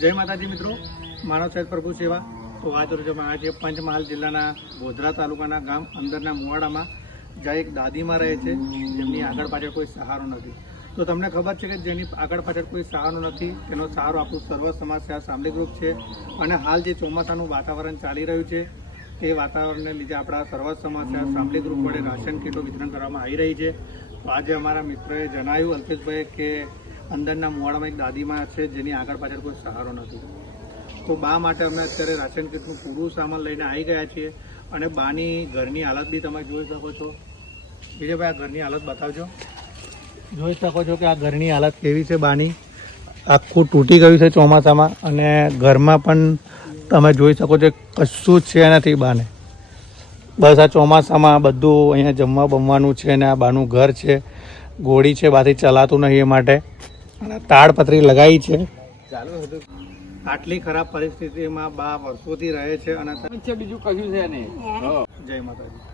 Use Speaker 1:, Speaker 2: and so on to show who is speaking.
Speaker 1: જય માતાજી મિત્રો. માનવ સહિત પ્રભુ સેવા. તો આજ રોજ આજે પંચમહાલ જિલ્લાના ગોધરા તાલુકાના ગામ અંદરના મુવાડામાં, જ્યાં એક દાદીમાં રહે છે. જેમની આગળ પાછળ કોઈ સહારો નથી. તો તમને ખબર છે કે જેની આગળ પાછળ કોઈ સહારો નથી, તેનો સહારો આપણું સર્વ સમાજ સેવા સામલી ગ્રુપ છે. અને હાલ જે ચોમાસાનું વાતાવરણ ચાલી રહ્યું છે, તે વાતાવરણને લીધે આપણા સર્વ સમાજ સેવા સામલી ગ્રુપ વડે રાશન કીટો વિતરણ કરવામાં આવી રહી છે. તો આજે અમારા મિત્રોએ જણાવ્યું અલ્પેશભાઈ કે અંદરના મોડામાં એક દાદીમાં છે, જેની આગળ પાછળ કોઈ સહારો નથી. તો બા માટે અમે અત્યારે રાશન કીટનું પૂરું સામાન લઈને આવી ગયા છીએ. અને બાની ઘરની હાલત બી તમે જોઈ શકો છો. વિજયભાઈ, આ ઘરની હાલત બતાવજો. જોઈ શકો છો કે આ ઘરની હાલત કેવી છે બાની. આખું તૂટી ગયું છે ચોમાસામાં અને ઘરમાં પણ તમે જોઈ શકો છો કશું જ છે નથી બાને. બસ આ ચોમાસામાં બધું અહીંયા જમવા બમવાનું છે ને આ બાનું ઘર છે. ગોળી છે, બાથી ચલાતું નહીં એ માટે. અને તાડપત્રી લગાવી છે. આટલી ખરાબ પરિસ્થિતિમાં બા વર્ષોથી રહે છે અને
Speaker 2: બીજું કહ્યું છે નહીં.
Speaker 1: જય માતાજી.